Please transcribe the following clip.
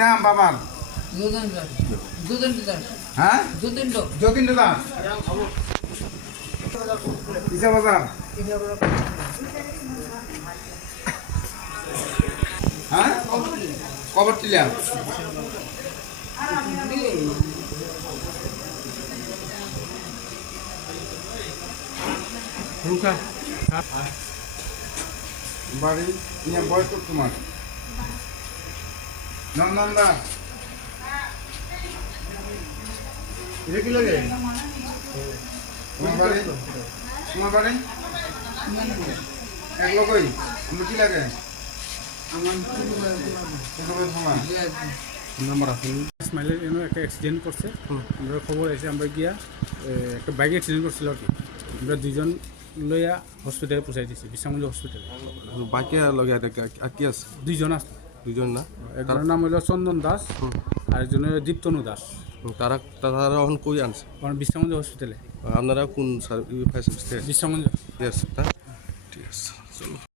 নাম বাবার? হ্যাঁ, যতীন্দ্র দাস। ইসা বাজার? হ্যাঁ, কবর টিলা। বাড়ি বয়স তোমার? নন্দা কি লাগে তোমার বাড়ি? তোমার বাড়ি এক লোকই? আমরা কি লাগে নাম্বার আছে স্মাইলের এনে একটা অ্যাক্সিডেন্ট করছে। আমরা খবর এসে আমরা গিয়া একটা বাইক অ্যাক্সিডেন্ট করছিল আর কি। আমরা দুইজন লইয়া হসপিটালে পৌঁছাই দিছি, বিশ্রামগঞ্জ হসপিটালে। বাইকে লগে আর কি আছে? দুইজন আছে। দুজন না? একজনের নাম হইল চন্দন দাস আর একজনের দীপ্তনু দাস। তারা তারা এখন কই আনছে? কারণ বিশ্রামগঞ্জ হসপিটালে। আপনারা কোন ফায়ার সার্ভিস থেকে? বিশ্রামগঞ্জ। ঠিক আছে, ঠিক আছে, চলো।